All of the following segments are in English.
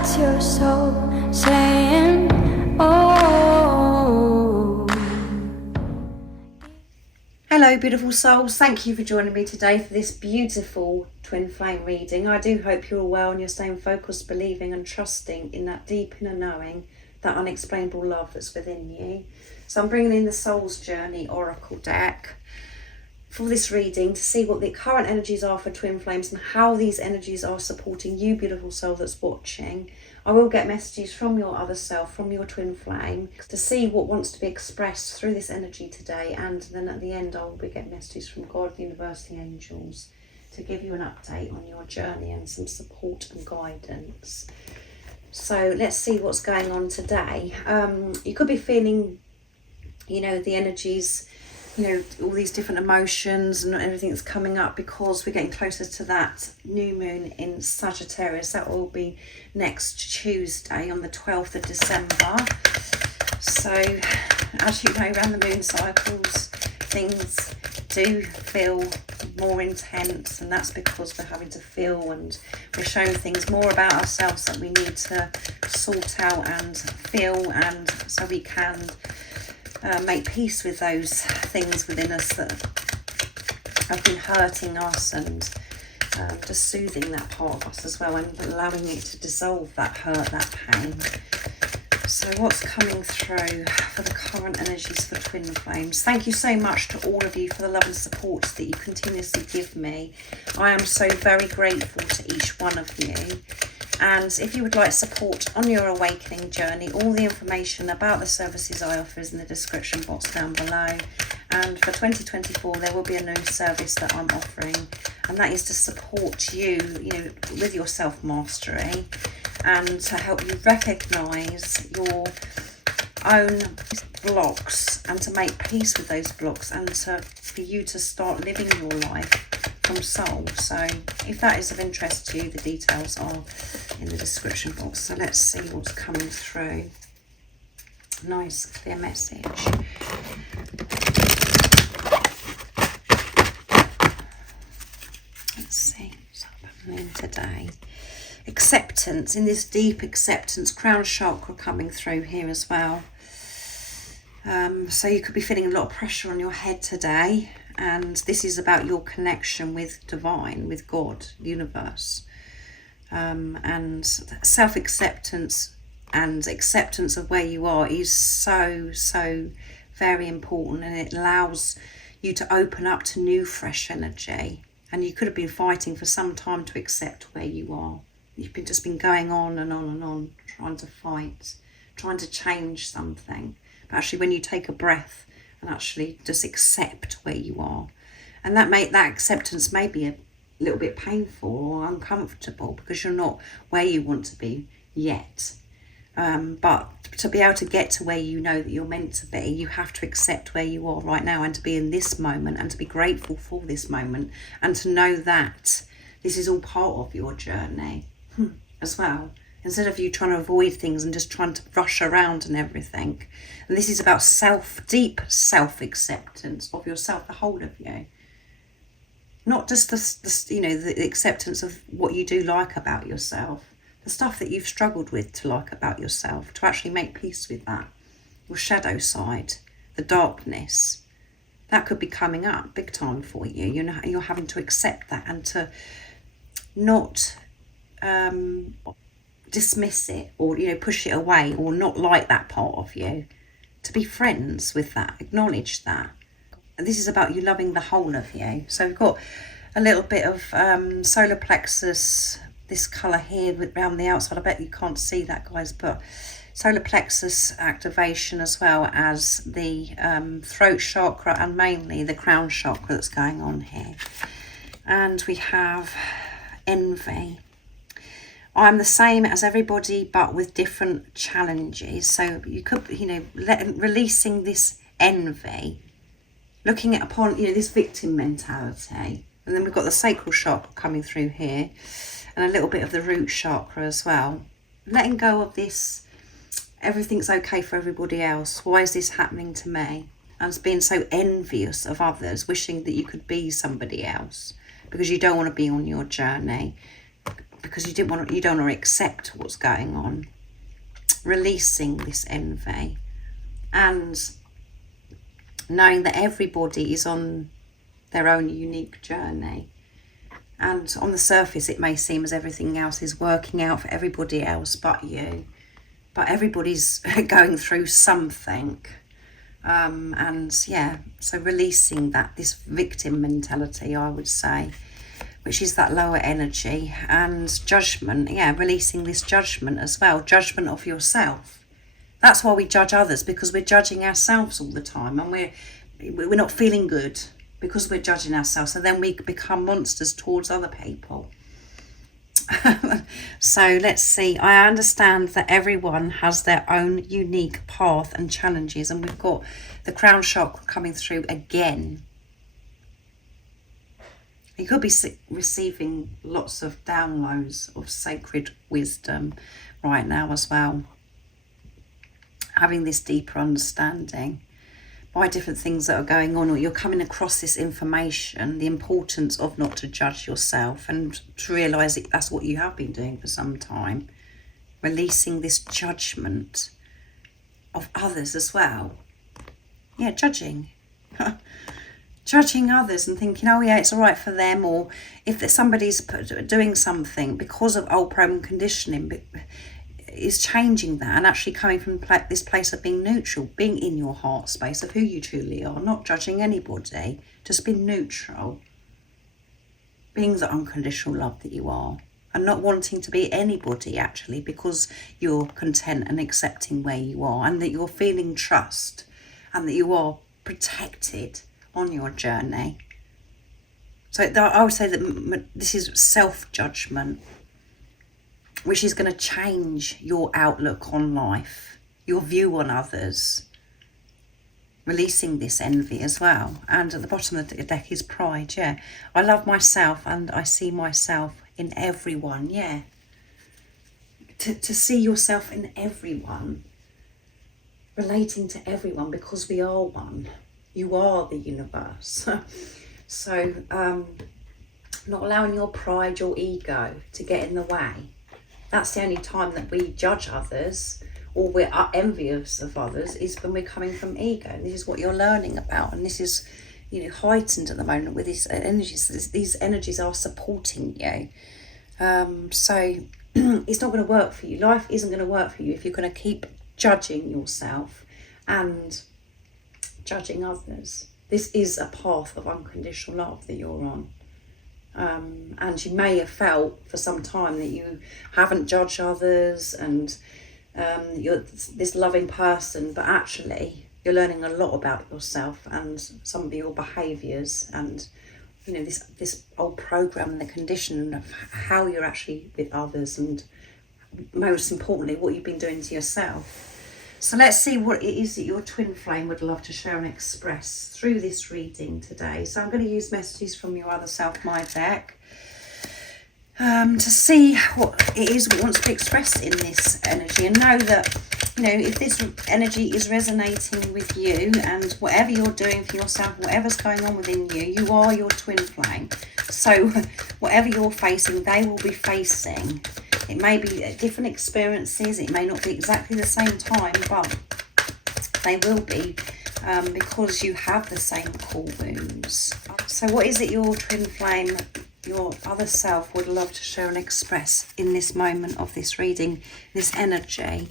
That's your soul saying, oh. Hello beautiful souls, thank you for joining me today for this beautiful twin flame reading. I do hope you're all well and you're staying focused, believing and trusting in that deep inner knowing, that unexplainable love that's within you. So I'm bringing in the Soul's Journey Oracle deck for this reading to see what the current energies are for twin flames and how these energies are supporting you, beautiful soul that's watching. I will get messages from your other self, from your twin flame, to see what wants to be expressed through this energy today, and then at the end I will get messages from God, the universe, the angels, to give you an update on your journey and some support and guidance. So let's see what's going on today. You could be feeling, the energies, all these different emotions and everything that's coming up because we're getting closer to that new moon in Sagittarius. That will be next Tuesday on the 12th of December. So as you know, around the moon cycles, things do feel more intense, and that's because we're having to feel and we're showing things more about ourselves that we need to sort out and feel, and so we can make peace with those things within us that have been hurting us, and just soothing that part of us as well, and allowing it to dissolve that hurt, that pain. So what's coming through for the current energies for twin flames? Thank you so much to all of you for the love and support that you continuously give me. I am so very grateful to each one of you. And if you would like support on your awakening journey, all the information about the services I offer is in the description box down below. And for 2024, there will be a new service that I'm offering, and that is to support you, with your self-mastery, and to help you recognise your own blocks and to make peace with those blocks, and for you to start living your life from soul. So if that is of interest to you, the details are in the description box. So let's see what's coming through. Nice clear message. Let's see what's happening today. Acceptance, in this deep acceptance, crown chakra coming through here as well. So you could be feeling a lot of pressure on your head today, and this is about your connection with divine, with God, the universe, and self-acceptance and acceptance of where you are is so very important, and it allows you to open up to new fresh energy. And you could have been fighting for some time to accept where you are. You've just been going on and on and on, trying to fight, trying to change something. But actually when you take a breath and actually just accept where you are, and that acceptance may be a little bit painful or uncomfortable because you're not where you want to be yet. But to be able to get to where you know that you're meant to be, you have to accept where you are right now, and to be in this moment, and to be grateful for this moment, and to know that this is all part of your journey as well, instead of you trying to avoid things and just trying to rush around and everything. And this is about deep self-acceptance of yourself, the whole of you, not just the acceptance of what you do like about yourself, the stuff that you've struggled with to like about yourself, to actually make peace with that. Your shadow side, the darkness, that could be coming up big time for you. You're having to accept that, and to not dismiss it or push it away or not like that part of you. To be friends with that, acknowledge that. And this is about you loving the whole of you. So we've got a little bit of solar plexus, this colour here around the outside. I bet you can't see that, guys, but solar plexus activation, as well as the throat chakra, and mainly the crown chakra that's going on here. And we have envy. I'm the same as everybody, but with different challenges. So you could, releasing this envy, looking upon, this victim mentality. And then we've got the sacral chakra coming through here, and a little bit of the root chakra as well. Letting go of this, everything's okay for everybody else. Why is this happening to me? And being so envious of others, wishing that you could be somebody else because you don't want to be on your journey. because you don't want to accept what's going on. Releasing this envy and knowing that everybody is on their own unique journey. And on the surface, it may seem as everything else is working out for everybody else but you. But everybody's going through something. And yeah, so releasing this victim mentality, I would say, which is that lower energy, and judgment. Yeah, releasing this judgment as well. Judgment of yourself. That's why we judge others, because we're judging ourselves all the time, and we're not feeling good because we're judging ourselves. So then we become monsters towards other people. So let's see. I understand that everyone has their own unique path and challenges, and we've got the crown chakra coming through again. You could be receiving lots of downloads of sacred wisdom right now as well. Having this deeper understanding by different things that are going on, or you're coming across this information, the importance of not to judge yourself, and to realise that that's what you have been doing for some time. Releasing this judgment of others as well. Yeah, judging. Judging others and thinking, oh yeah, it's all right for them, or if somebody's doing something because of old program conditioning, is changing that and actually coming from this place of being neutral, being in your heart space of who you truly are, not judging anybody, just being neutral, being the unconditional love that you are, and not wanting to be anybody actually, because you're content and accepting where you are, and that you're feeling trust, and that you are protected on your journey. So I would say that this is self-judgment, which is going to change your outlook on life, your view on others, releasing this envy as well. And at the bottom of the deck is pride. Yeah, I love myself and I see myself in everyone. Yeah, to see yourself in everyone, relating to everyone, because we are one. You are the universe. So not allowing your pride, your ego to get in the way. That's the only time that we judge others or we're envious of others, is when we're coming from ego. And this is what you're learning about, and this is, heightened at the moment with these energies. These energies are supporting you. So it's not going to work for you. Life isn't going to work for you if you're going to keep judging yourself and judging others. This is a path of unconditional love that you're on. And you may have felt for some time that you haven't judged others and you're this loving person, but actually you're learning a lot about yourself and some of your behaviours, and this old program and the condition of how you're actually with others, and most importantly what you've been doing to yourself. So let's see what it is that your twin flame would love to share and express through this reading today. So I'm going to use messages from your other self, my deck, to see what it is we want to express in this energy, and know that, if this energy is resonating with you, and whatever you're doing for yourself, whatever's going on within you, you are your twin flame. So whatever you're facing, they will be facing. It may be different experiences, it may not be exactly the same time, but they will be, because you have the same core wounds. So what is it your twin flame, your other self, would love to share and express in this moment of this reading, this energy?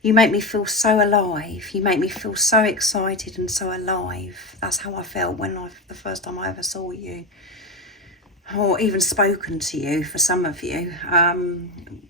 You make me feel so alive. You make me feel so excited and so alive. That's how I felt the first time I ever saw you, or even spoken to you. For some of you,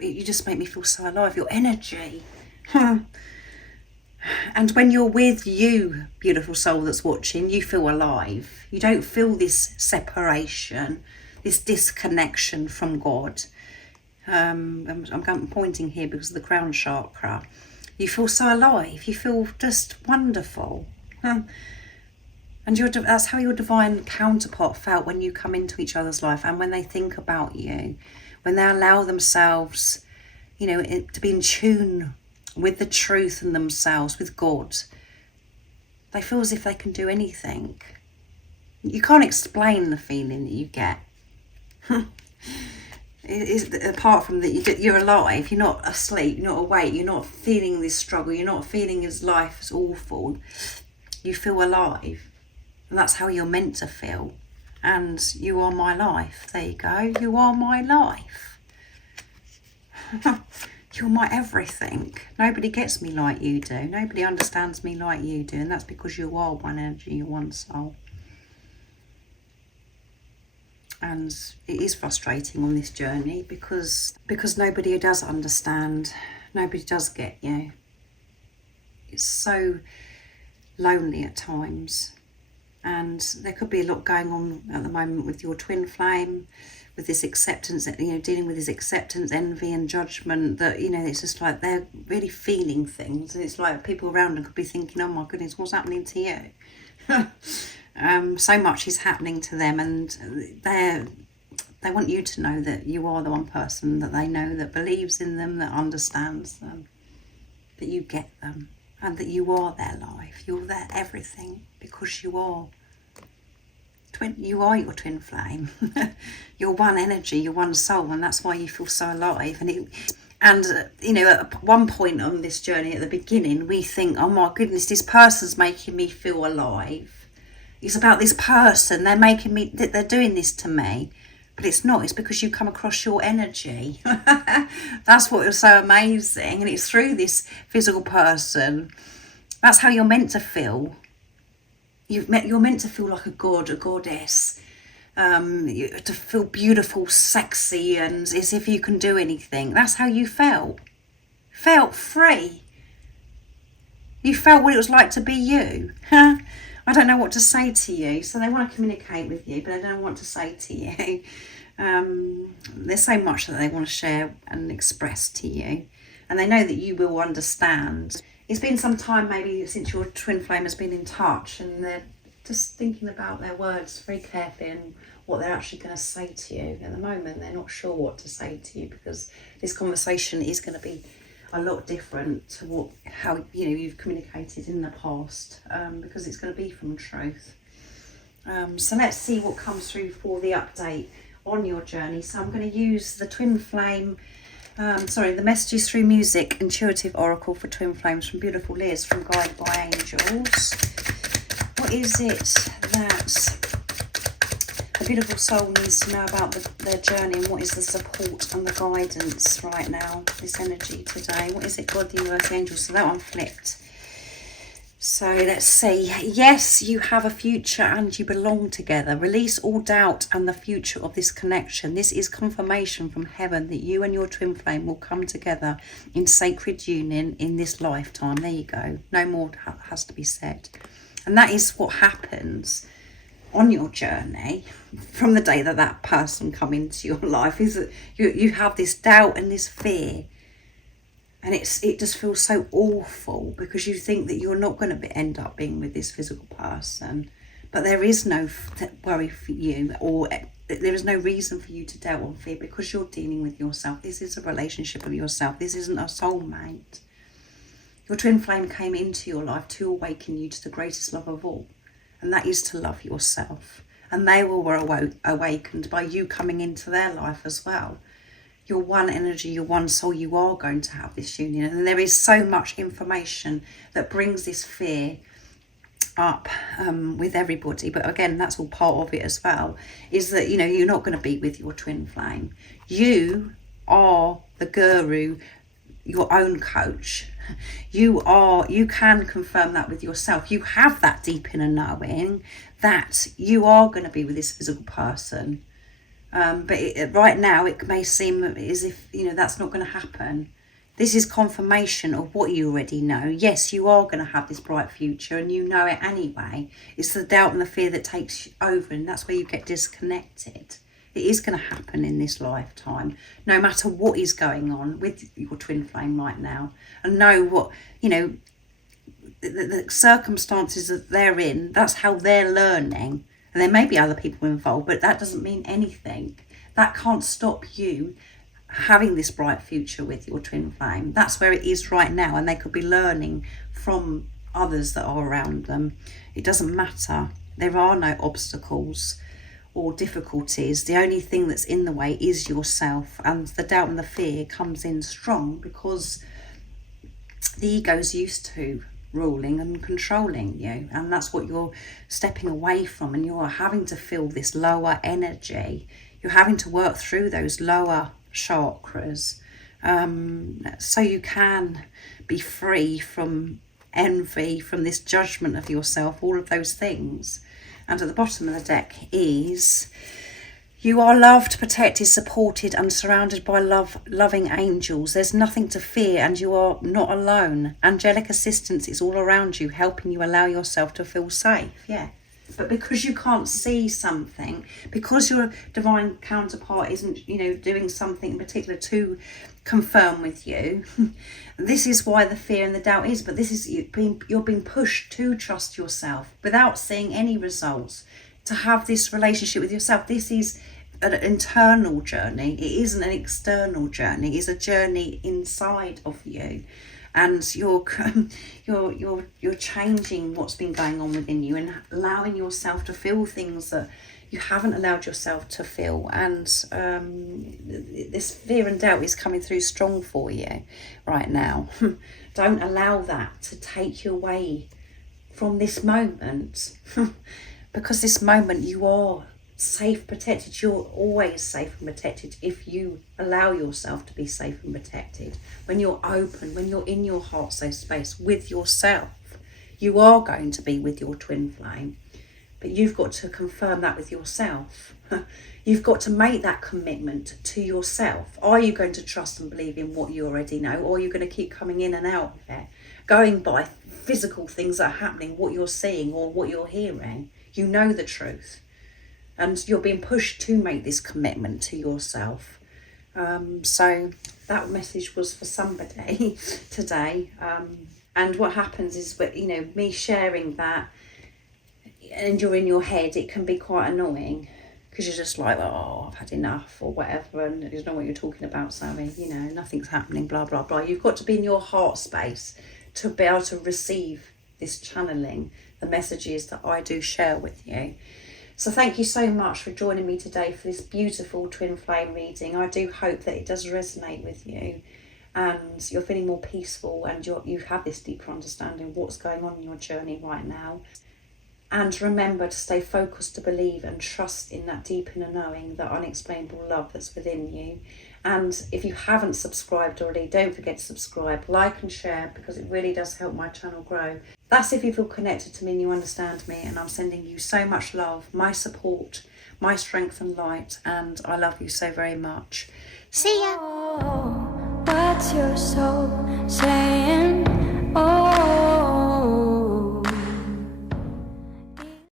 you just make me feel so alive. Your energy. And when you're with you, beautiful soul that's watching, you feel alive. You don't feel this separation, this disconnection from God. I'm pointing here because of the crown chakra. You feel so alive. You feel just wonderful. And that's how your divine counterpart felt when you come into each other's life, and when they think about you, when they allow themselves, to be in tune with the truth in themselves, with God. They feel as if they can do anything. You can't explain the feeling that you get. apart from that, you're alive, you're not asleep, you're not awake, you're not feeling this struggle, you're not feeling his life is awful. You feel alive, and that's how you're meant to feel. And you are my life. There you go. You are my life. You're my everything. Nobody gets me like you do. Nobody understands me like you do, and that's because you are one energy, you're one soul. And it is frustrating on this journey because nobody does understand, nobody does get you. It's so lonely at times, and there could be a lot going on at the moment with your twin flame, with this acceptance, dealing with this acceptance, envy and judgment, that it's just like they're really feeling things, and it's like people around them could be thinking, oh my goodness, what's happening to you? So much is happening to them, and they want you to know that you are the one person that they know, that believes in them, that understands them, that you get them, and that you are their life, you're their everything, because you are your twin flame. You're one energy, you're one soul, and that's why you feel so alive. And at one point on this journey, at the beginning, we think, oh my goodness, this person's making me feel alive. It's about this person, they're doing this to me. But it's not, it's because you come across your energy. That's what was so amazing. And it's through this physical person. That's how you're meant to feel. You're meant to feel like a god, a goddess. To feel beautiful, sexy, and as if you can do anything. That's how you felt. Felt free. You felt what it was like to be you. I don't know what to say to you. So they want to communicate with you, but they don't know what to say to you. There's so much that they want to share and express to you. And they know that you will understand. It's been some time maybe since your twin flame has been in touch, and they're just thinking about their words very carefully and what they're actually going to say to you. At the moment, they're not sure what to say to you, because this conversation is going to be a lot different to how you've communicated in the past, because it's going to be from truth. So let's see what comes through for the update on your journey. So I'm going to use the twin flame, the messages through music, intuitive oracle for twin flames from beautiful Liz from Guided by Angels. What is it that the beautiful soul needs to know about their journey, and what is the support and the guidance right now, this energy today? What is it, God, the universe, the angels? So that one flipped. So let's see. Yes, you have a future and you belong together. Release all doubt and the future of this connection. This is confirmation from heaven that you and your twin flame will come together in sacred union in this lifetime. There you go. No more has to be said. And that is what happens on your journey from the day that person come into your life, is that you have this doubt and this fear. And it just feels so awful, because you think that you're not going to end up being with this physical person. But there is no worry for you, or there is no reason for you to doubt or fear, because you're dealing with yourself. This is a relationship of yourself. This isn't a soulmate. Your twin flame came into your life to awaken you to the greatest love of all. And that is to love yourself. And they were awakened by you coming into their life as well. You're one energy, you're one soul, you are going to have this union. And there is so much information that brings this fear up with everybody. But again, that's all part of it as well, is that, you're not going to be with your twin flame. You are the guru, your own coach. You can confirm that with yourself. You have that deep inner knowing that you are going to be with this physical person. But right now it may seem as if, that's not going to happen. This is confirmation of what you already know. Yes, you are going to have this bright future, and you know it anyway. It's the doubt and the fear that takes over, and that's where you get disconnected. It is going to happen in this lifetime, no matter what is going on with your twin flame right now. And know what, the circumstances that they're in, that's how they're learning. And there may be other people involved, but that doesn't mean anything. That can't stop you having this bright future with your twin flame. That's where it is right now, and they could be learning from others that are around them. It doesn't matter. There are no obstacles or difficulties, the only thing that's in the way is yourself. And the doubt and the fear comes in strong because the ego's used to ruling and controlling you, and that's what you're stepping away from. And you're having to feel this lower energy. You're having to work through those lower chakras, so you can be free from envy, from this judgment of yourself, all of those things. And at the bottom of the deck is you are loved, protected, supported and surrounded by loving angels. There's nothing to fear and you are not alone. Angelic assistance is all around you, helping you allow yourself to feel safe. Yeah. But because you can't see something, because your divine counterpart isn't, doing something in particular to confirm with you, this is why the fear and the doubt is. But this is you're being pushed to trust yourself without seeing any results, to have this relationship with yourself. This is an internal journey. It isn't an external journey. It's a journey inside of you. And you're changing what's been going on within you and allowing yourself to feel things that you haven't allowed yourself to feel. And this fear and doubt is coming through strong for you right now. Don't allow that to take you away from this moment. Because this moment you are safe, protected. You're always safe and protected if you allow yourself to be safe and protected. When you're open, when you're in your heart safe space with yourself, you are going to be with your twin flame. But you've got to confirm that with yourself. You've got to make that commitment to yourself. Are you going to trust and believe in what you already know, or are you going to keep coming in and out of it, going by physical things that are happening, what you're seeing or what you're hearing? You know the truth. And you're being pushed to make this commitment to yourself. So that message was for somebody today. And what happens is, me sharing that, and you're in your head, it can be quite annoying because you're just like, oh, I've had enough or whatever. And you know what you're talking about, Sammy. Nothing's happening, blah, blah, blah. You've got to be in your heart space to be able to receive this channeling, the messages that I do share with you. So thank you so much for joining me today for this beautiful twin flame reading. I do hope that it does resonate with you and you're feeling more peaceful and you have this deeper understanding of what's going on in your journey right now. And remember to stay focused, to believe and trust in that deep inner knowing, that unexplainable love that's within you. And if you haven't subscribed already, don't forget to subscribe, like and share, because it really does help my channel grow. That's if you feel connected to me and you understand me, and I'm sending you so much love, my support, my strength and light, and I love you so very much. See ya! Oh, what's your soul saying?